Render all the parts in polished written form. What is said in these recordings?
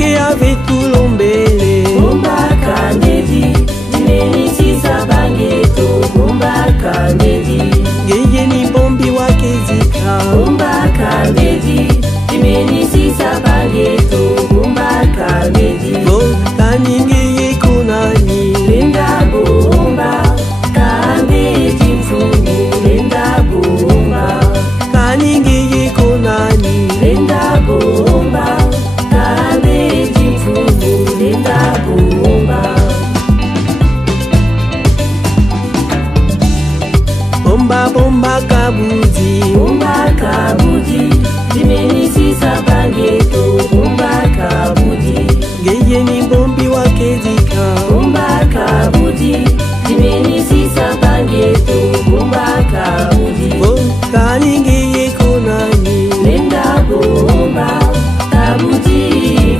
Kanenge ave tulombele Bomba Kamedi Dimenisi Sabangeto Bomba Kamedi Geye ni bombi wakezika Bomba Kamedi Dimenisi Sabangeto Bomba Kamedi Kanenge kunani Linda Bomba Kamedi Mfumu Linda Bomba Kanenge kunani Linda Bomba Kamedi Mfumu Linda Bomba Bomba bomba kabudi Bomba Kabudi Dimenisi Sabangeto Bomba Kabudi Geye ni bombi wakezika Bomba Kabudi Dimenisi Sabangeto Bomba Kabudi Kanenge kunani Linda Bomba Kabudi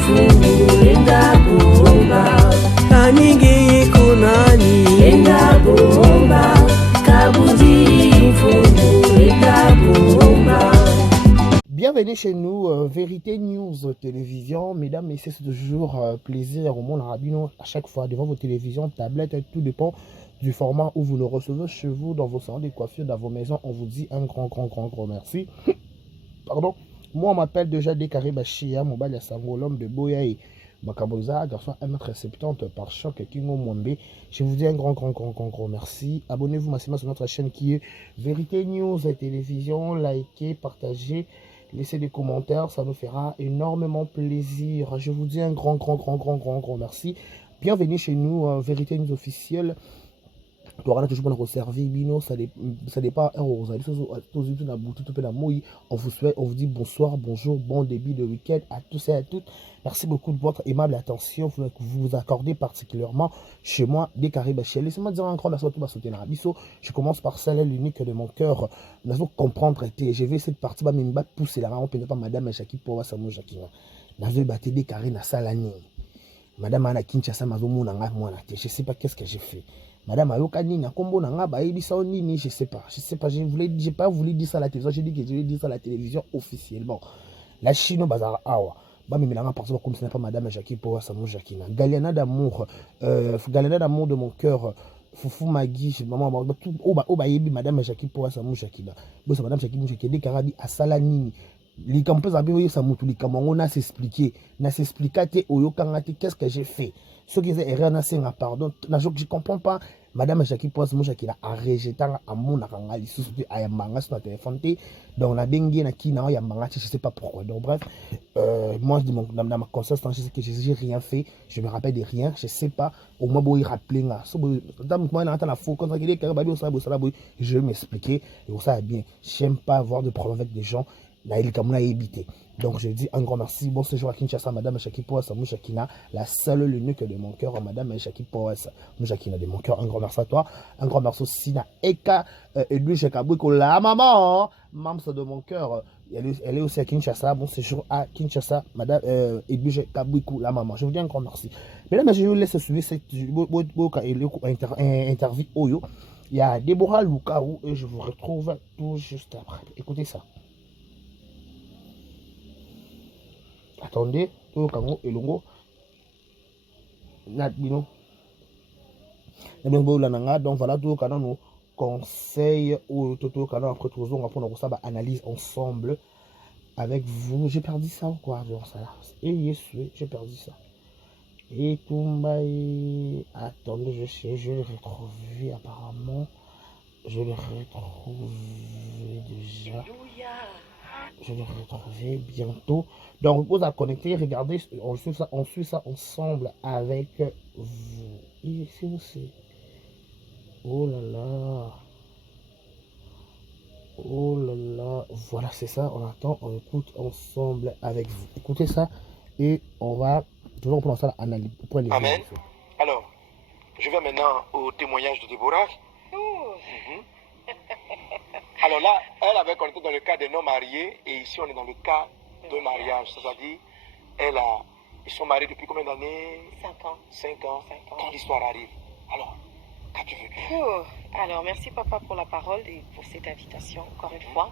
Fumu Linda Bomba Kanenge kunani Linda Bomba Kabudi Fumu Linda Bomba. Bienvenue chez nous, Vérité News Télévision. Mesdames, messieurs, c'est toujours plaisir au monde rabino à chaque fois devant vos télévisions, tablettes, tout dépend du format où vous le recevez chez vous, dans vos salons de coiffure, dans vos maisons. On vous dit un grand merci. Pardon. Moi, on m'appelle déjà Décaré Bachia, mon bal Sango, l'homme de Boyaï. Bakaboza, garçon 1m70 par choc, Kingo Mwambe. Je vous dis un grand merci. Abonnez-vous massivement sur notre chaîne qui est Vérité News Télévision. Likez, partagez, laissez des commentaires, ça nous fera énormément plaisir. Je vous dis un grand merci. Bienvenue chez nous, Vérité News officielle. On toujours pour servir bino, ça dépend on vous souhaite, on vous dit bonsoir, bonjour, bon début de week-end à tous et à toutes. Merci beaucoup de votre aimable attention que vous vous accordez particulièrement chez moi, des Caribachia. Laissez-moi dire encore merci à tout sauter dans biso. Je commence par celle l'unique de mon cœur. Nous allons comprendre je vais cette partie va me pousser là, on peut pas madame Jackie pour ça mon Jackie. N'avez battu des carrés na salani. Madame Anna Kinshasa mazomo na nga moi je sais pas qu'est-ce que j'ai fait. Madame Ayokani na kombo na nga ba yebisa nini, je sais pas, j'ai pas voulu dire ça à la télévision, j'ai dit que je vais dire ça à la télévision officiellement. La Chine bazar awa ba me melanga parce que comme ce n'est pas madame Jackie pour ça mon Jackie na Galiana d'amour de mon cœur. Foufou Magui, maman tout oba yebi madame Jackie pour ça mon Jackie na bo ça madame Jackie mon Jackie des karabi asala nini les campes abeyo ça mutu les kamango na s'expliquer oyokanga te qu'est-ce que j'ai fait. Ceux qui ont erreur na senga pardon na je comprends pas madame Jackie Poise mo Jackie a rejeté à mon akanga lisusu pe ayambanga sur téléphone donc na bengi na ki na yambanga je sais pas pourquoi. Donc bref moi dans ma conscience je sais que j'ai rien fait, je me rappelle de rien, je sais pas au moins boy rappeler là so dans moi na la faux quand je m'expliquer et ça bien, j'aime pas avoir de problème avec des gens. Donc je dis un grand merci. Bon séjour à Kinshasa, madame Jackie Poas, Mouchakina, la seule l'unique de mon cœur, madame Jackie Poas, Mouchakina de mon cœur. Un grand merci à toi. Un grand merci aussi à Eka Edwige Kabouiko, la maman, membre de mon cœur. Elle est aussi à Kinshasa. Bon séjour à Kinshasa, madame Edwige Kabouiko, la maman. Je vous dis un grand merci. Mesdames, je vous laisse suivre cette interview Oyo. Il y a Déborah Lukaou et je vous retrouve tout juste après. Écoutez ça. Attendez, tout kango elongo natbino donc voilà tout kana nous conseil ou tout kana après tout on va prendre ça analyse ensemble avec vous. J'ai perdu ça ou quoi genre ça et yes j'ai perdu ça et tout attendez je l'ai retrouvé apparemment je l'ai retrouvé déjà. Je vais retrouver bientôt. Donc, vous allez connecter, regardez, on suit ça ensemble avec vous. Et ici aussi. Oh là là. Oh là là. Voilà, c'est ça. On attend, on écoute ensemble avec vous. Écoutez ça et on va toujours prendre ça à analyse. Amen. Alors, je vais maintenant au témoignage de Déborah. Alors là, elle avait connecté dans le cas des non-mariés et ici on est dans le cas de mariage. C'est-à-dire, ils sont mariés depuis combien d'années? 5 ans. 5 ans. Quand l'histoire arrive. Alors, qu'as-tu vu? Alors, merci papa pour la parole et pour cette invitation, encore une fois.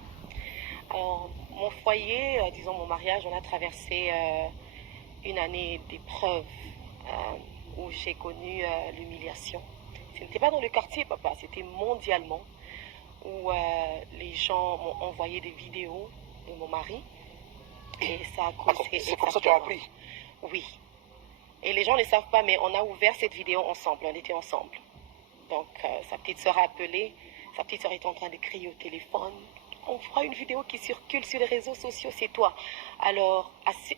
Alors, mon foyer, disons mon mariage, on a traversé une année d'épreuve où j'ai connu l'humiliation. Ce n'était pas dans le quartier, papa, c'était mondialement, où les gens m'ont envoyé des vidéos de mon mari. Et ça a causé... C'est comme ça que tu as appris? Oui. Et les gens ne savent pas, mais on a ouvert cette vidéo ensemble, on était ensemble. Donc, sa petite sœur a appelé, sa petite sœur est en train de crier au téléphone. On fera une vidéo qui circule sur les réseaux sociaux, c'est toi. Alors,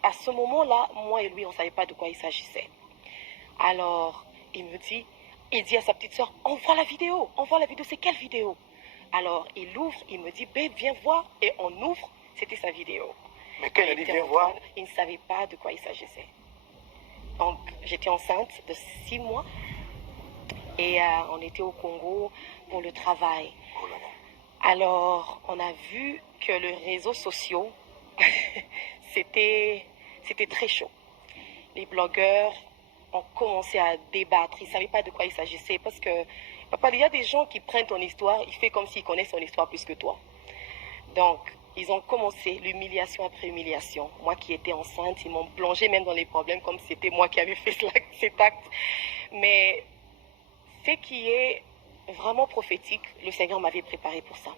à ce moment-là, moi et lui, on ne savait pas de quoi il s'agissait. Alors, il dit à sa petite sœur, envoie la vidéo, c'est quelle vidéo? Alors, il ouvre, il me dit, babe, viens voir, et on ouvre, c'était sa vidéo. Mais quand il a dit viens voir, il ne savait pas de quoi il s'agissait. Donc, j'étais enceinte de 6 mois, et on était au Congo pour le travail. oh là là. Alors, on a vu que les réseaux sociaux, c'était très chaud. Les blogueurs ont commencé à débattre. Ils ne savaient pas de quoi il s'agissait. Parce que, papa, il y a des gens qui prennent ton histoire, ils font comme s'ils connaissent ton histoire plus que toi. Donc, ils ont commencé l'humiliation après humiliation. Moi qui étais enceinte, ils m'ont plongé même dans les problèmes comme si c'était moi qui avais fait cet acte. Mais ce qui est vraiment prophétique, le Seigneur m'avait préparé pour ça.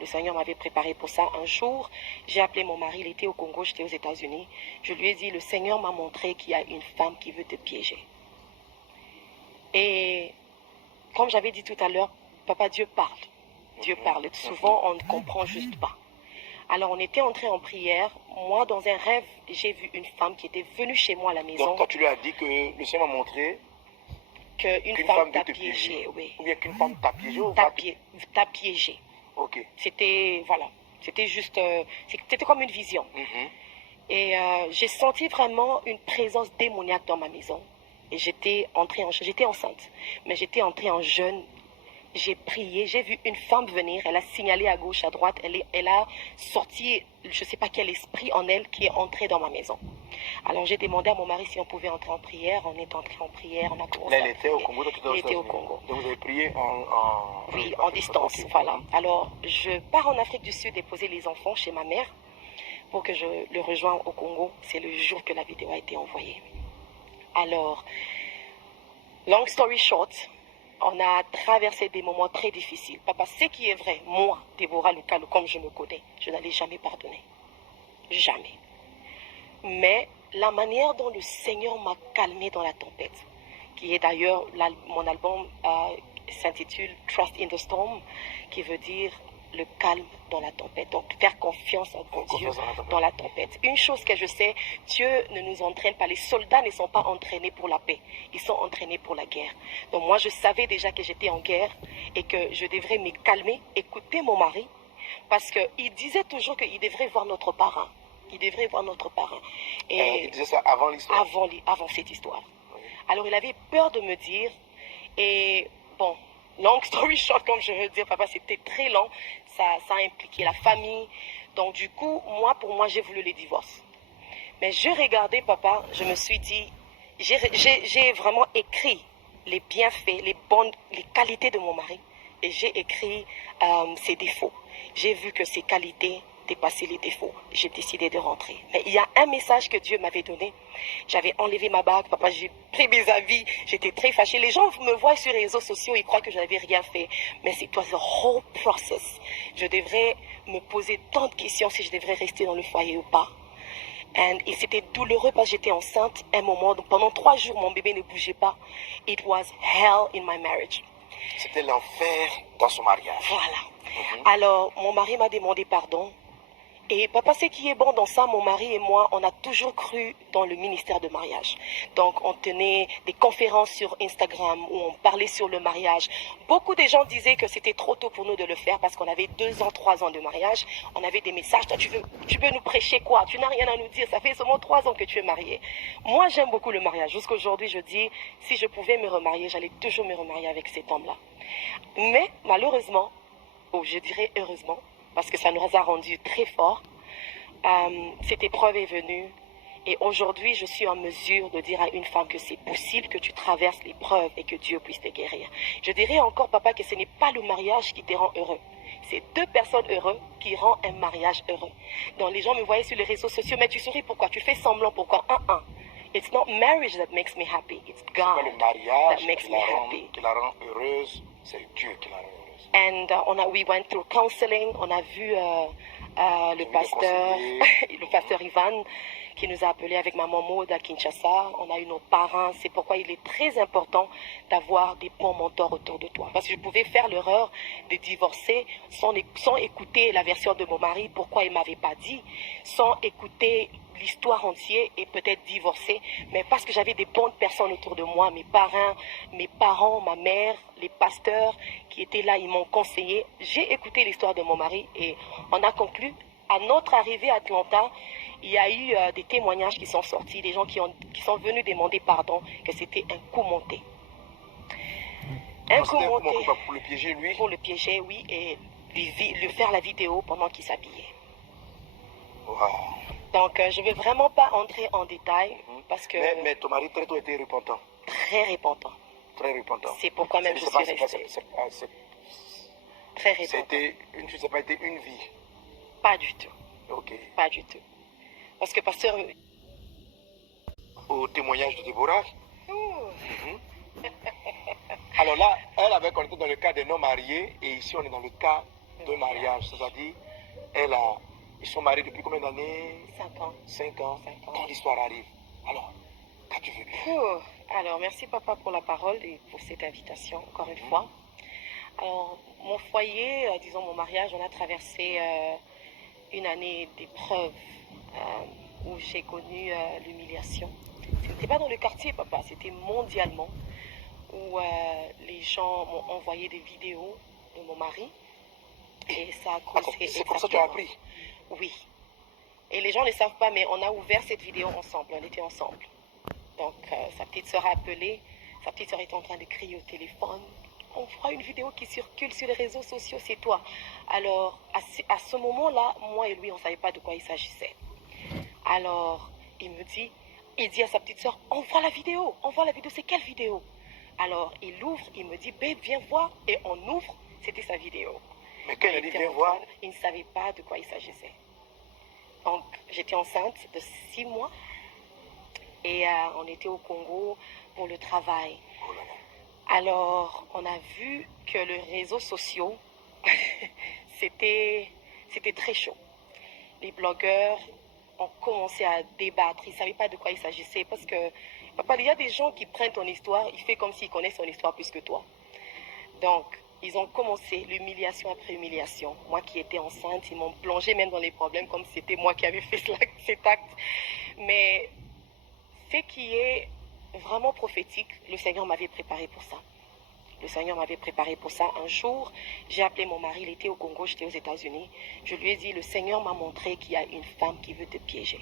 Le Seigneur m'avait préparé pour ça. Un jour, j'ai appelé mon mari, il était au Congo, j'étais aux États-Unis. Je lui ai dit, le Seigneur m'a montré qu'il y a une femme qui veut te piéger. Et comme j'avais dit tout à l'heure, papa, Dieu parle. Dieu parle. Souvent, on ne comprend juste pas. Alors, on était entré en prière. Moi, dans un rêve, j'ai vu une femme qui était venue chez moi à la maison. Donc, toi, tu lui as dit que le Seigneur m'a montré qu'une femme t'a piégé, oui. Ou bien qu'une femme t'a piégé ou t'a piégé. Ok. C'était, voilà, c'était juste, c'était comme une vision. Et j'ai senti vraiment une présence démoniaque dans ma maison. Et j'étais enceinte, mais j'étais entrée en jeûne. J'ai prié, j'ai vu une femme venir, elle a signalé à gauche, à droite, elle a sorti, je ne sais pas quel esprit en elle qui est entré dans ma maison. Alors j'ai demandé à mon mari si on pouvait entrer en prière, on est entré en prière, on a commencé. Là, elle était au Congo, elle était au Congo. Donc vous avez prié Oui, en distance, okay. Voilà. Alors je pars en Afrique du Sud déposer les enfants chez ma mère pour que je le rejoigne au Congo. C'est le jour que la vidéo a été envoyée. Alors, long story short, on a traversé des moments très difficiles. Papa, ce qui est vrai, moi, Déborah Lucalo, comme je me connais, je n'allais jamais pardonner. Jamais. Mais la manière dont le Seigneur m'a calmé dans la tempête, qui est d'ailleurs, mon album s'intitule Trust in the Storm, qui veut dire le calme dans la tempête. Donc, faire confiance en Dieu dans la tempête. Une chose que je sais, Dieu ne nous entraîne pas. Les soldats ne sont pas entraînés pour la paix. Ils sont entraînés pour la guerre. Donc, moi, je savais déjà que j'étais en guerre et que je devrais me calmer, écouter mon mari, parce qu'il disait toujours qu'il devrait voir notre parrain. Il devrait voir notre parrain. Et il disait ça avant l'histoire? Avant cette histoire. Oui. Alors, il avait peur de me dire, et bon, long story short, comme je veux dire, papa, c'était très long. Ça a impliqué la famille. Donc, du coup, pour moi, j'ai voulu le divorce. Mais je regardais, papa, je me suis dit, j'ai vraiment écrit les bienfaits, les qualités de mon mari. Et j'ai écrit ses défauts. J'ai vu que ses qualités dépassaient les défauts. J'ai décidé de rentrer. Mais il y a un message que Dieu m'avait donné. J'avais enlevé ma bague, papa, j'ai pris mes habits, j'étais très fâchée. Les gens me voient sur les réseaux sociaux, ils croient que je n'avais rien fait. Mais c'est toi, the whole process. Je devrais me poser tant de questions si je devrais rester dans le foyer ou pas. Et c'était douloureux parce que j'étais enceinte un moment. Donc pendant 3 jours, mon bébé ne bougeait pas. It was hell in my marriage. C'était l'enfer dans son mariage. Voilà. Alors, mon mari m'a demandé pardon. Et papa, ce qui est bon dans ça, mon mari et moi, on a toujours cru dans le ministère de mariage. Donc, on tenait des conférences sur Instagram où on parlait sur le mariage. Beaucoup de gens disaient que c'était trop tôt pour nous de le faire parce qu'on avait 2 ans, 3 ans de mariage. On avait des messages. Toi, tu veux nous prêcher quoi? Tu n'as rien à nous dire. Ça fait seulement 3 ans que tu es marié. Moi, j'aime beaucoup le mariage. Jusqu'aujourd'hui, je dis, si je pouvais me remarier, j'allais toujours me remarier avec cet homme-là. Mais, malheureusement, ou je dirais heureusement, parce que ça nous a rendus très forts. Cette épreuve est venue et aujourd'hui, je suis en mesure de dire à une femme que c'est possible que tu traverses l'épreuve et que Dieu puisse te guérir. Je dirais encore, papa, que ce n'est pas le mariage qui te rend heureux. C'est 2 personnes heureuses qui rendent un mariage heureux. Donc les gens me voyaient sur les réseaux sociaux, mais tu souris pourquoi? Tu fais semblant pourquoi? It's not marriage that makes me happy. It's C'est pas God le mariage that makes qui me la rend, happy. qui la rend heureuse, c'est Dieu qui la rend heureuse. And we went through counseling. On a vu le vu pasteur, le le pasteur Ivan, qui nous a appelés avec Maman Maud à Kinshasa. On a eu nos parents. C'est pourquoi il est très important d'avoir des bons mentors autour de toi. Parce que je pouvais faire l'erreur de divorcer sans écouter la version de mon mari, pourquoi il ne m'avait pas dit, sans écouter l'histoire entière et peut-être divorcer, mais parce que j'avais des bonnes personnes autour de moi, mes parents, ma mère, les pasteurs qui étaient là, ils m'ont conseillé. J'ai écouté l'histoire de mon mari et on a conclu. À notre arrivée à Atlanta, il y a eu des témoignages qui sont sortis, des gens qui sont venus demander pardon, que c'était un coup monté. Un coup monté pour le piéger, lui. pour le piéger, oui, et lui faire la vidéo pendant qu'il s'habillait. Wow. Donc, je ne vais vraiment pas entrer en détail parce que Mais ton mari très tôt était repentant. très repentant. Très repentant. C'est pourquoi même je suis restée. Très repentant. Ça n'a pas été une vie. Pas du tout. Ok. Pas du tout. Parce que pasteur... Au témoignage de Déborah. Alors là, elle avait connecté dans le cas des non-mariés et ici on est dans le cas de mariage. C'est-à-dire, ils sont mariés depuis combien d'années? 5 ans. 5 ans. 5 ans. Quand l'histoire arrive. Alors, qu'as-tu vu? Alors, merci papa pour la parole et pour cette invitation, encore une fois. Alors, mon foyer, disons mon mariage, on a traversé une année d'épreuve où j'ai connu l'humiliation. Ce n'était pas dans le quartier, papa, c'était mondialement, où les gens m'ont envoyé des vidéos de mon mari et ça a causé... C'est comme ça que tu as appris? Oui. Et les gens ne savent pas, mais on a ouvert cette vidéo ensemble, on était ensemble. Donc, sa petite sœur a appelé, sa petite sœur était en train de crier au téléphone. On fera une vidéo qui circule sur les réseaux sociaux, c'est toi. Alors, à ce moment-là, moi et lui, on ne savait pas de quoi il s'agissait. Alors, il dit à sa petite sœur, on voit la vidéo, c'est quelle vidéo? Alors, il ouvre, il me dit, babe, viens voir, et on ouvre, c'était sa vidéo. Mais quand il a dit, viens voir, il ne savait pas de quoi il s'agissait. Donc, j'étais enceinte de 6 mois, et on était au Congo pour le travail. oh là là. Alors, on a vu que les réseaux sociaux, c'était très chaud. Les blogueurs ont commencé à débattre. Ils ne savaient pas de quoi il s'agissait. Parce que, papa, il y a des gens qui prennent ton histoire, ils font comme s'ils connaissent ton histoire plus que toi. Donc, ils ont commencé l'humiliation après humiliation. Moi qui étais enceinte, ils m'ont plongé même dans les problèmes comme si c'était moi qui avais fait cet acte. Mais ce qui est vraiment prophétique, le Seigneur m'avait préparé pour ça. Le Seigneur m'avait préparé pour ça. Un jour, j'ai appelé mon mari, il était au Congo, j'étais aux États-Unis. Je lui ai dit, le Seigneur m'a montré qu'il y a une femme qui veut te piéger.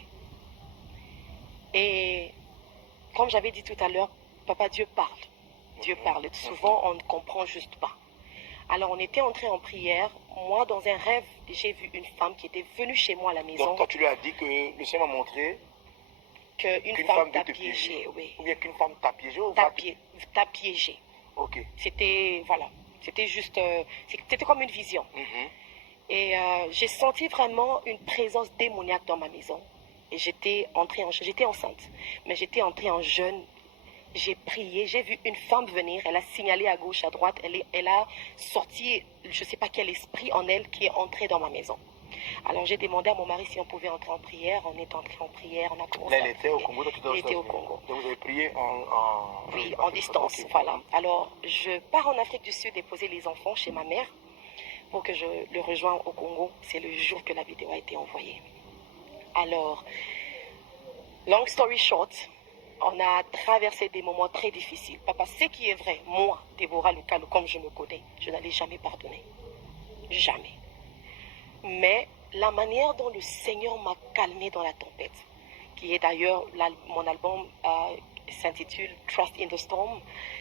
Et comme j'avais dit tout à l'heure, papa, Dieu parle. Dieu parle. Souvent, on ne comprend juste pas. Alors, on était entré en prière. Moi, dans un rêve, j'ai vu une femme qui était venue chez moi à la maison. Donc, toi, tu lui as dit que le Seigneur m'a montré qu'une qu'une femme t'a veut te piégé, oui. Ou bien qu'une femme t'a piégé ou T'a piégé. Ok. C'était, voilà, c'était juste, c'était comme une vision. Et j'ai senti vraiment une présence démoniaque dans ma maison. Et j'étais enceinte, mais j'étais entrée en jeûne. J'ai prié, j'ai vu une femme venir, elle a signalé à gauche, à droite, elle a sorti, je ne sais pas quel esprit en elle qui est entré dans ma maison. Alors j'ai demandé à mon mari si on pouvait entrer en prière, on est entré en prière, on a commencé Là, elle était au Congo, toi, tu Il était au Congo. Donc vous avez prié Oui, en distance, Ok. voilà. Alors je pars en Afrique du Sud déposer les enfants chez ma mère pour que je le rejoigne au Congo. C'est le jour que la vidéo a été envoyée. Alors, long story short, on a traversé des moments très difficiles. Papa, ce qui est vrai, moi, Déborah Lucalo, comme je me connais, je n'allais jamais pardonner. Jamais. Mais la manière dont le Seigneur m'a calmé dans la tempête, qui est d'ailleurs, mon album s'intitule Trust in the Storm,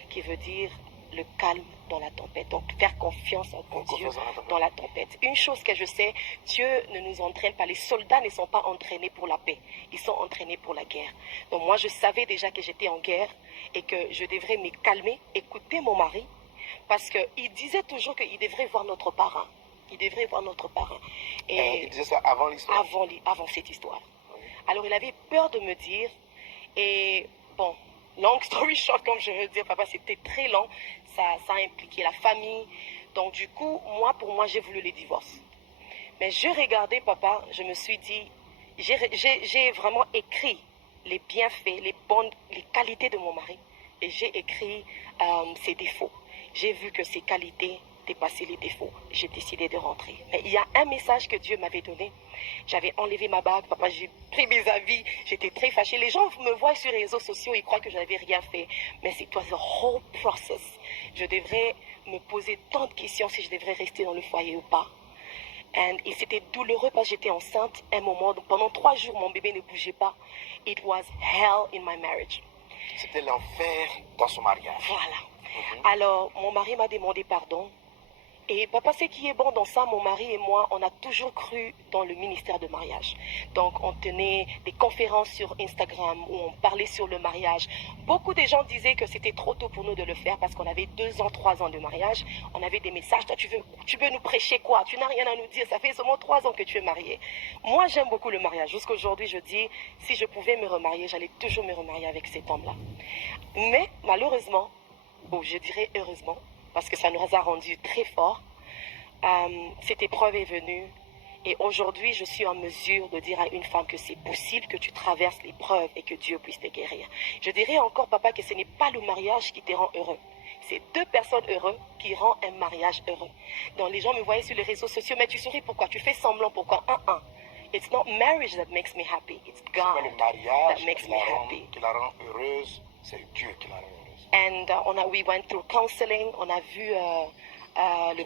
qui veut dire le calme dans la tempête. Donc, faire confiance en Dieu dans la tempête. Une chose que je sais, Dieu ne nous entraîne pas. Les soldats ne sont pas entraînés pour la paix. Ils sont entraînés pour la guerre. Donc, moi, je savais déjà que j'étais en guerre et que je devrais me calmer, écouter mon mari, parce qu'il disait toujours qu'il devrait voir notre parrain. Il devrait voir notre parrain. Et il disait ça avant l'histoire. avant cette histoire. Alors, il avait peur de me dire, Et bon, long story short, comme je veux dire, papa, c'était très long. Ça a impliqué la famille. Donc du coup, pour moi, j'ai voulu les divorces. Mais je regardais, papa, je me suis dit, j'ai vraiment écrit les bienfaits, les qualités de mon mari. Et j'ai écrit ses défauts. J'ai vu que ses qualités dépassaient les défauts. J'ai décidé de rentrer. Mais il y a un message que Dieu m'avait donné. J'avais enlevé ma bague, papa, j'ai pris mes habits. J'étais très fâchée. Les gens me voient sur les réseaux sociaux, ils croient que je n'avais rien fait. Mais c'est toi, the whole process. Je devrais me poser tant de questions si je devrais rester dans le foyer ou pas. Et c'était douloureux parce que j'étais enceinte un moment. Donc pendant 3 jours, mon bébé ne bougeait pas. It was hell in my marriage. C'était l'enfer dans son mariage. Voilà. Alors, mon mari m'a demandé pardon. Et papa, ce qui est bon dans ça, mon mari et moi, on a toujours cru dans le ministère de mariage. Donc, on tenait des conférences sur Instagram où on parlait sur le mariage. Beaucoup de gens disaient que c'était trop tôt pour nous de le faire parce qu'on avait 2 ans, 3 ans de mariage. On avait des messages. Toi, tu veux nous prêcher quoi? Tu n'as rien à nous dire. Ça fait seulement 3 ans que tu es marié. Moi, j'aime beaucoup le mariage. Jusqu'à aujourd'hui, je dis, si je pouvais me remarier, j'allais toujours me remarier avec cet homme-là. Mais, malheureusement, ou je dirais heureusement, parce que ça nous a rendus très forts. Cette épreuve est venue et aujourd'hui je suis en mesure de dire à une femme que c'est possible que tu traverses l'épreuve et que Dieu puisse te guérir. Je dirais encore, papa, que ce n'est pas le mariage qui te rend heureux. C'est 2 personnes heureuses qui rendent un mariage heureux. Donc les gens me voyaient sur les réseaux sociaux, mais tu souris pourquoi? Tu fais semblant pourquoi? It's not marriage that makes me happy. It's God pas le mariage that makes me happy. qui la rend heureuse, c'est Dieu qui la rend heureuse. And we went through counseling. On a vu le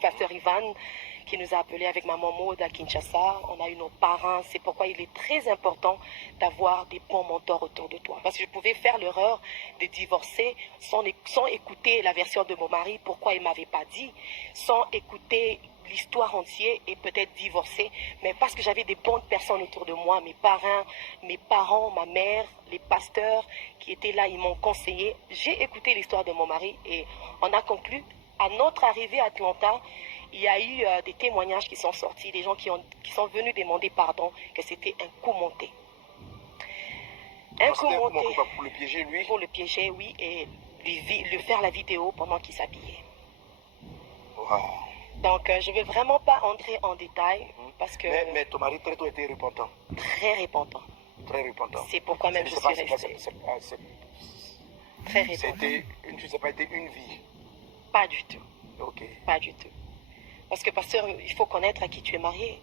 pasteur Ivan qui nous a appelés avec maman Maud à Kinshasa. On a eu nos parents. C'est pourquoi il est très important d'avoir des bons mentors autour de toi. Parce que je pouvais faire l'erreur de divorcer sans écouter la version de mon mari, pourquoi il ne m'avait pas dit, sans écouter l'histoire entière et peut-être divorcer, mais parce que j'avais des bonnes personnes autour de moi, mes parents, ma mère, les pasteurs qui étaient là, ils m'ont conseillé. J'ai écouté l'histoire de mon mari et on a conclu, à notre arrivée à Atlanta, il y a eu des témoignages qui sont sortis, des gens qui sont venus demander pardon, que c'était un coup monté. Un coup monté pour le piéger, lui? Pour le piéger, oui, et lui faire la vidéo pendant qu'il s'habillait. Wow. Donc, je ne veux vraiment pas entrer en détail parce que... Mais ton mari très tôt était repentant. Très repentant. Très repentant. C'est pourquoi même je suis restée. Très repentant. Ça n'a pas été une vie. Pas du tout. Ok. Pas du tout. Parce que, pasteur, il faut connaître à qui tu es marié.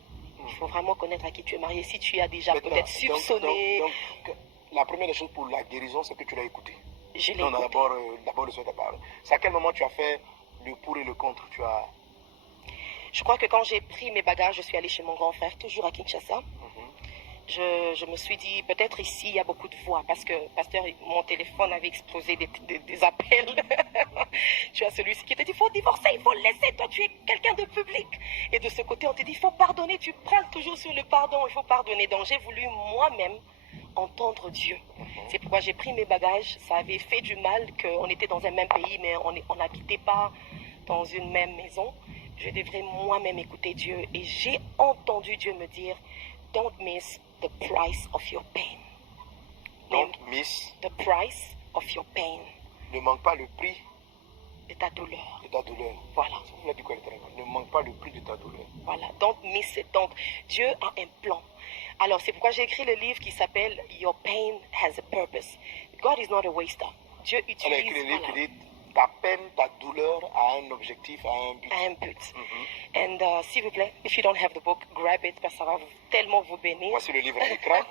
Il faut vraiment connaître à qui tu es marié. Si tu as déjà peut-être soupçonné... Donc, la première des choses pour la guérison, c'est que tu l'as écouté. Je l'ai écouté. D'abord le soin de parole. C'est à quel moment tu as fait le pour et le contre? Je crois que quand j'ai pris mes bagages, je suis allée chez mon grand frère, toujours à Kinshasa. Je me suis dit, peut-être ici, il y a beaucoup de voix, parce que, pasteur, mon téléphone avait explosé des appels. Tu as celui-ci qui te dit, il faut divorcer, il faut le laisser, toi, tu es quelqu'un de public. Et de ce côté, on te dit, il faut pardonner, tu prends toujours sur le pardon, il faut pardonner. Donc, j'ai voulu moi-même entendre Dieu. C'est pourquoi j'ai pris mes bagages. Ça avait fait du mal qu'on était dans un même pays, mais on n'habitait pas dans une même maison. Je devrais moi-même écouter Dieu. Et j'ai entendu Dieu me dire, don't miss the price of your pain. Don't miss the price of your pain. Ne manque pas le prix de ta douleur. De ta douleur. Voilà. Ne manque pas le prix de ta douleur. Voilà. Don't miss it. Donc, Dieu a un plan. Alors, c'est pourquoi j'ai écrit le livre qui s'appelle Your Pain Has a Purpose. God is not a waster. Dieu utilise... Elle a écrit le livre qui dit ta peine, ta douleur a un objectif, a un but. A un but. And s'il vous plaît, if you don't have the book, grab it parce que ça va tellement vous bénir. Voici le livre à l'écran.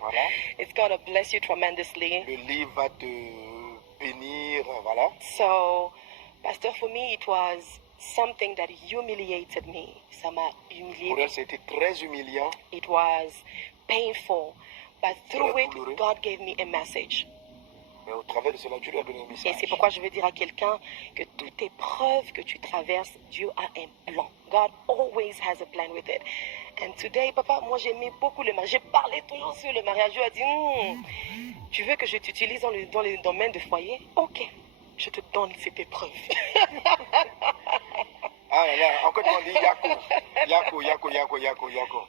Voilà. It's gonna bless you tremendously. Le livre va te bénir, voilà. So, Pastor, for me, it was something that humiliated me. Ça m'a humilié. Pour elle, c'était très humiliant. It was painful, but through it, God gave me a message. Mais au travers de cela, Dieu lui a donné un message. Et c'est pourquoi je veux dire à quelqu'un que toute épreuve que tu traverses, Dieu a un plan. God always has a plan with it. And today, papa, moi j'aimais beaucoup le mariage. J'ai parlé toujours sur le mariage. Dieu a dit, tu veux que je t'utilise dans le domaine de foyer? Ok, je te donne cette épreuve. Ah là là, encore tu m'as dit Yako.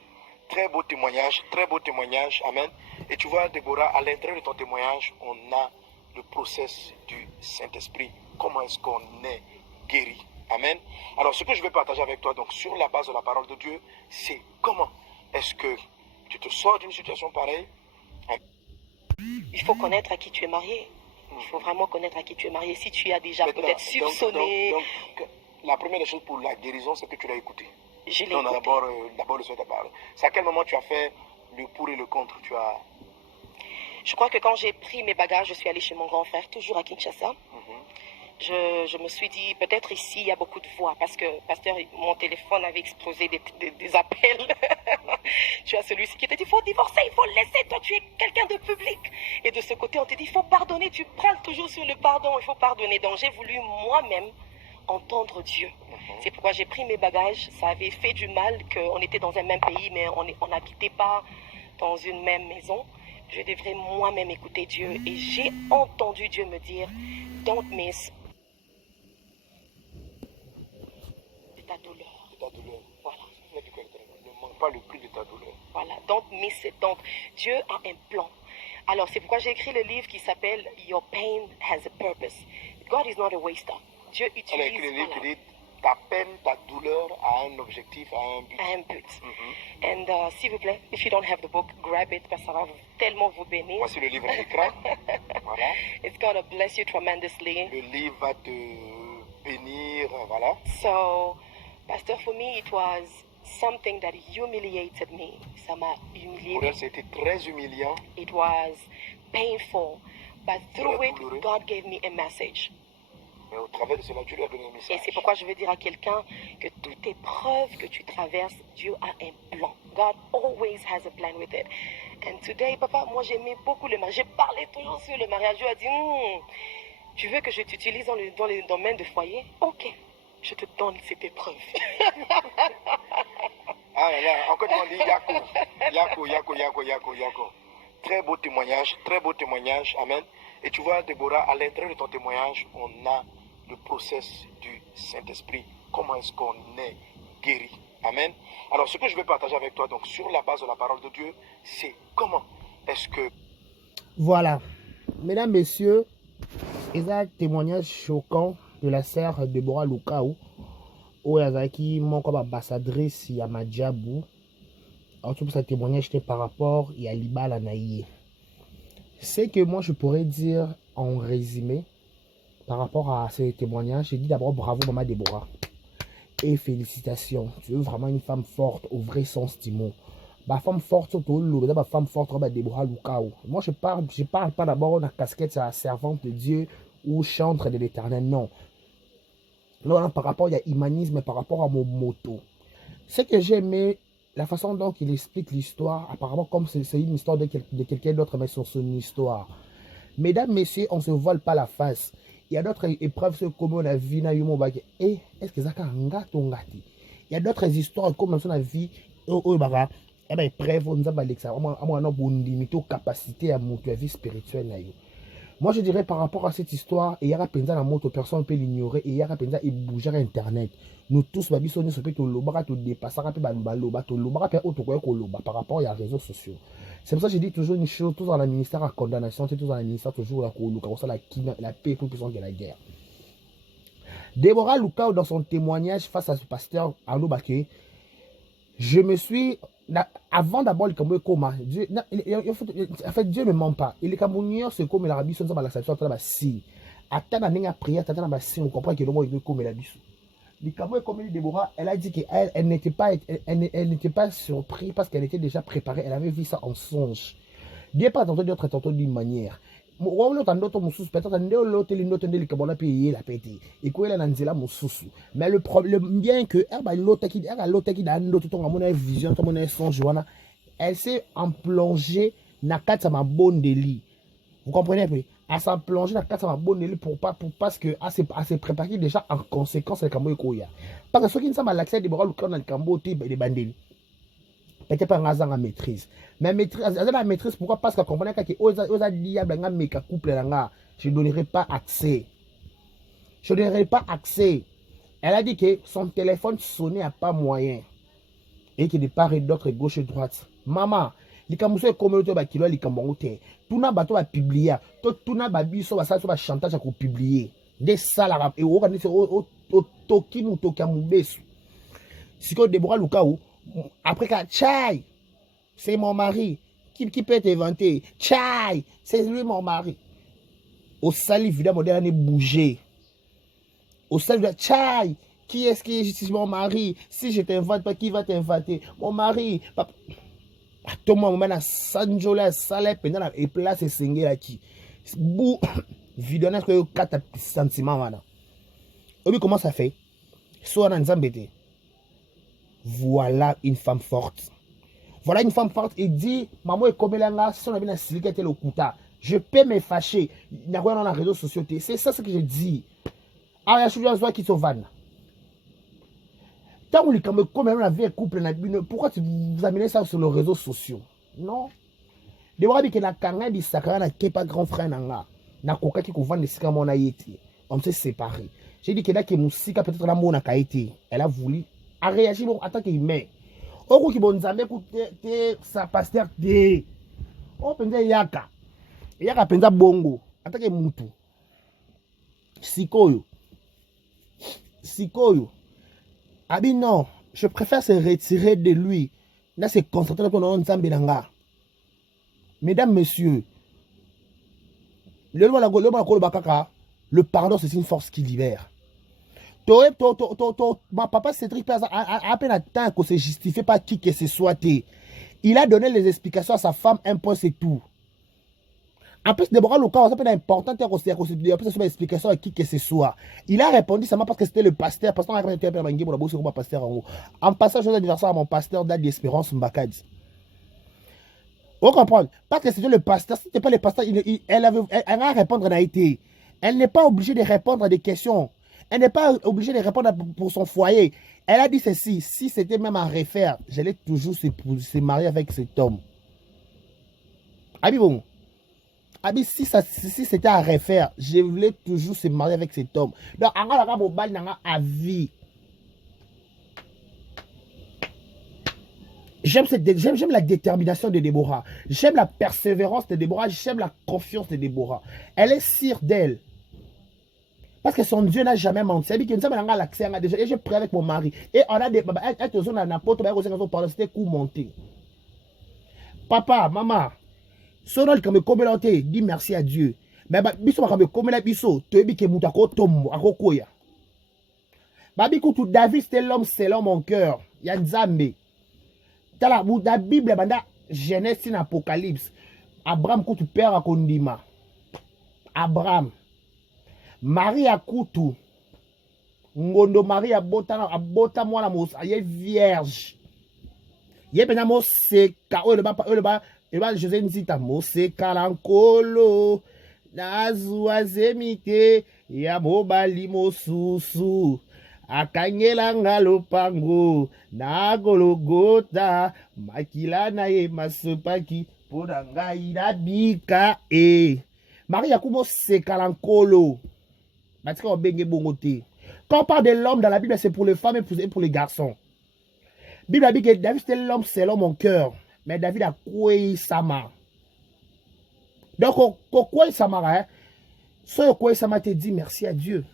Très beau témoignage, très beau témoignage. Amen. Et tu vois, Déborah, à l'intérieur de ton témoignage, on a le process du Saint-Esprit. Comment est-ce qu'on est guéri? Amen. Alors, ce que je vais partager avec toi, donc, sur la base de la parole de Dieu, c'est comment est-ce que tu te sors d'une situation pareille. Il faut connaître à qui tu es marié. Il faut vraiment connaître à qui tu es marié. Si tu as déjà peut-être soupçonné... Donc, la première des choses pour la guérison, c'est que tu l'as écouté. Je l'ai On a écouté. d'abord le souhait de parler. C'est à quel moment tu as fait le pour et le contre? Je crois que quand j'ai pris mes bagages, je suis allée chez mon grand frère, toujours à Kinshasa. Je me suis dit, peut-être ici, il y a beaucoup de voix, parce que, pasteur, mon téléphone avait explosé des appels. Tu as celui-ci qui te dit, il faut divorcer, il faut le laisser, toi, tu es quelqu'un de public. Et de ce côté, on te dit, il faut pardonner, tu prends toujours sur le pardon, il faut pardonner. Donc, j'ai voulu moi-même entendre Dieu. C'est pourquoi j'ai pris mes bagages. Ça avait fait du mal qu'on était dans un même pays, mais on n'habitait pas dans une même maison. Je devrais moi-même écouter Dieu. Et j'ai entendu Dieu me dire, don't miss ta douleur. De ta douleur. Voilà. Ne manque pas le prix de ta douleur. Voilà, don't miss it. Donc, Dieu a un plan. Alors, c'est pourquoi j'ai écrit le livre qui s'appelle Your Pain Has a Purpose. God is not a waster. Dieu utilise... Elle a écrit le livre qui dit, ta peine, ta douleur a un objectif, a un but. Un but. And s'il vous plaît, if you don't have the book, grab it, parce que ça va tellement vous bénir. Voici le livre à l'écran. Voilà. It's going to bless you tremendously. Le livre va te bénir, voilà. So, Pastor, for me, it was something that humiliated me. Ça m'a humilié. Pour elle, c'était très humiliant. It was painful. But through Très it, douloureux. God gave me a message. Mais au travers de cela, Dieu lui a donné un Et message. c'est pourquoi je veux dire à quelqu'un que toute épreuve que tu traverses, Dieu a un plan. God always has a plan with it. And today, papa, moi j'aimais beaucoup le mariage. J'ai parlé toujours sur le mariage. Dieu a dit, tu veux que je t'utilise dans le domaine de foyer? Ok, je te donne cette épreuve. Ah là là, encore on dit Yako. Très beau témoignage, amen. Et tu vois, Déborah, à l'intérieur de ton témoignage, on a le process du Saint-Esprit. Comment est-ce qu'on est guéri? Amen. Alors, ce que je vais partager avec toi, donc, sur la base de la parole de Dieu, c'est comment est-ce que... Voilà. Mesdames, messieurs, il y a un témoignage choquant de la sœur Déborah Lukaou, où elle a qui mon comme ambassadrice à Madjabou. En tout cas, ce témoignage était par rapport à Libala Naïe. C'est que moi, je pourrais dire en résumé, par rapport à ce témoignage, j'ai dit d'abord bravo Maman Déborah. Et félicitations. Tu es vraiment une femme forte au vrai sens du mot. Ma femme forte, surtout ma femme forte, Déborah Lukaou. Moi, je parle pas d'abord de la casquette à servante de Dieu ou chantre de l'éternel. Non. Là, par rapport, il y a humanisme, par rapport à mon moto. Ce que j'ai aimé, la façon dont il explique l'histoire, apparemment comme c'est une histoire de quelqu'un d'autre, mais sur son histoire. Mesdames, messieurs, on ne se voile pas la face. Il y a d'autres épreuves comme on a vu dans le monde. Et est-ce que ça il y a d'autres histoires comme on a vu au Baga. Eh bien, épreuve, on a une limite aux capacités à monter vie spirituelle. Moi, je dirais par rapport à cette histoire, il y a pensé dans moto, personne ne peut l'ignorer, et il y a pensé à bouger à Internet. Nous tous, nous sommes dépasser par rapport aux réseaux sociaux. C'est pour ça que je dis toujours une chose, tous dans le ministère à condamnation, tous dans le ministère toujours la paix pour qu'ils de la guerre. Déborah Lukaou, dans son témoignage face à ce pasteur Arnaud Baké, je me suis... Avant d'abord le Cameroun coma, Dieu ne ment pas. Il est Camerounais, c'est comme l'Arabie Saoudite, la situation est si. Attends la prière, attends la si, on comprend que le mot est comme l'Arabie Saoudite. Le Cameroun comme Déborah, elle a dit qu'elle n'était pas surprise parce qu'elle était déjà préparée. Elle avait vu ça en songe. Dieu pas tantôt d'autre tantôt d'une manière. Mais le problème bien que elle s'est plongée dans la bonne délit. Vous comprenez? Elle s'est plongée dans la bonne délit parce que elle s'est préparée déjà en conséquence avec Cambodge. Parce que ceux qui ne savent pas l'accès des bras dans le Cambodge, des bandits. Peut-être pas en maîtrise. Mais la maîtrise, pourquoi? Parce qu'elle comprenait que je ne donnerai pas accès. Je ne donnerai pas accès. Elle a dit que son téléphone sonnait à pas moyen. et qui de part et d'autre, gauche et droite. Maman, les camouflés comme le bakilo, les camouflés. Tout n'a pas toi publier. Tout n'a pas biso, ça soit chantage à publier. Des salariés et au toki ou tokamubesu. Si que Deborah Lukao, après qu'à Tchai, c'est mon mari. Qui peut être inventé? Tchai, c'est lui mon mari. Au sali, évidemment, moderne bouger. Au sali, Tchai, qui est-ce qui est mon mari? Si je t'invente pas, qui va t'inventer? Mon mari. Tout le monde a Sanjola, Salé, pendant et place et singé là qui. Bou, vidéo, est-ce que vous avez 4 sentiments maintenant? Et comment ça fait? Soit dans Zambété. Voilà une femme forte. Voilà une femme forte et dit, maman est comme elle a son ami le kuta. Je peux me fâcher. Il n'y a rien dans les réseaux sociaux. C'est ça ce que je dis. Ah, il y a des gens qui sont vannes. Tant que vous comme même la vie couple, pourquoi vous amenez ça sur les réseaux sociaux? Non. De voir que la kanga di sakana na pas grand frère nanga. Na koka qui couvre les sikamo na yeti. On s'est séparés. J'ai dit que là que musika peut-être la mona kaiti. Elle a voulu a réagi pour attaquer mais. Oko ki bonzambe ku te sa pasteur de. O penza yaka. Yaka penza bongo. Attaquer mutu. Sikoyo. Sikoyo. Ah bien non, je préfère se retirer de lui. Là, c'est concentrer sur notre Zambelanga. Mesdames, messieurs, le pardon, c'est une force qui libère. Ma papa Cédric à peine atteint qu'on se justifie pas qui que ce soit. Il a donné les explications à sa femme, un point, c'est tout. En plus, Deborah Luka, ça peut être important qu'on se une explication à qui que ce soit. Il a répondu seulement parce que c'était le pasteur. Pasteur a été un pasteur en haut. En passant, je anniversaire à mon pasteur d'Al d'Espérance Mbakadi. Vous comprenez? Parce que c'était le pasteur. Si ce n'était pas le pasteur, elle a répondre à été. Elle n'est pas obligée de répondre à des questions. Elle n'est pas obligée de répondre pour son foyer. Elle a dit ceci. Si c'était même à refaire, j'allais toujours se marier avec cet homme. Bon. Si c'était à refaire, je voulais toujours se marier avec cet homme. Donc, à vie. J'aime la détermination de Déborah. J'aime la persévérance de Déborah. J'aime la confiance de Déborah. Elle est sûre d'elle. Parce que son Dieu n'a jamais menti. Elle dit que nous avons l'accès à déjà. Et je prie avec mon mari. Et on a des. C'était coup monté. Papa, maman. Sonol comme communauté dit merci à Dieu. Mais biso comme communauté biso, tu es que mutako tombo akokoya. Babi kutu David c'était l'homme selon mon cœur. Ya Nzambe. Tala la Bible banda Genèse et Apocalypse. Abraham kutu père akondima. Abraham. Marie akutu. Ngondo Marie abota mwana mos aye vierge. Ye pena mo se ka o le ba et bien, José Nzita, Mose Kalankolo, Nazua Zemite, Yamobali Mosusu, Akanyela Ngalopango, Nagologota, Makilana e Masopaki, Podanga Idabika e. Maria Kumo Sekalankolo. Parce qu'on baigne bongoté. Quand on parle de l'homme dans la Bible, c'est pour les femmes et pour les garçons. La Bible a dit que David, c'est l'homme selon mon cœur. Mais David a koué sama. Donc, koué sama, hein. Si koué sama te dit merci à Dieu.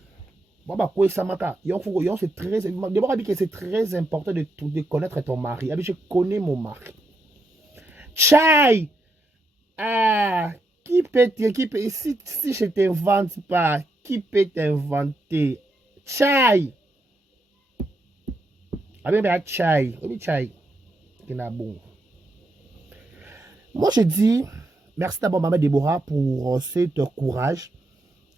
Bon, bah, koué sama, c'est très. D'abord, dit que c'est très important de connaître ton mari. Je connais mon mari. Chai! Ah, qui peut si je ne t'invente pas, qui peut t'inventer? Chai! Ah, bien, chai. Chai. C'est bon. Moi, je dis, merci d'abord, Maman Déborah, pour ce courage.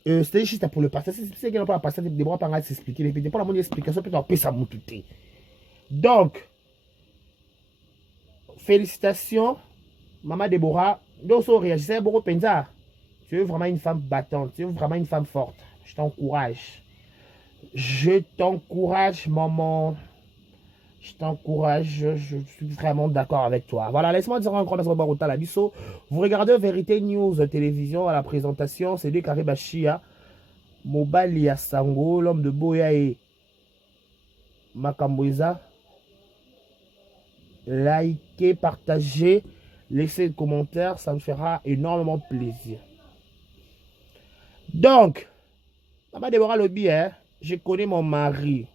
C'était juste pour le pasteur. Si c'est qu'il pas la pasteur, Déborah pas s'expliquer. Mais pour la mon explication, peut-être que ça m'a tout. Donc, félicitations, Maman Déborah. Donc, ça réagissait beaucoup pensa. Tu es vraiment une femme battante. Tu es vraiment une femme forte. Je t'encourage. Je t'encourage, maman. Je t'encourage, je suis vraiment d'accord avec toi. Voilà, laisse-moi dire encore la biso. Vous regardez Vérité News télévision à la présentation, c'est des Karibachia, Mobali Sango, l'homme de Boya et Makamboisa. likez, partagez, laissez des commentaires, ça me fera énormément plaisir. Donc, Maman Deborah Lobi, je connais mon mari.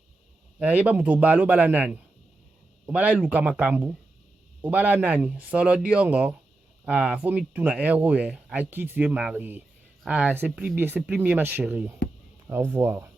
Il va me balo bala nani. Obala Luka Makambu. Obala nani. Solo diongo. Ah, faut me tourner héros, à qui tu es marié. Ah, c'est plus bien ma chérie. Au revoir.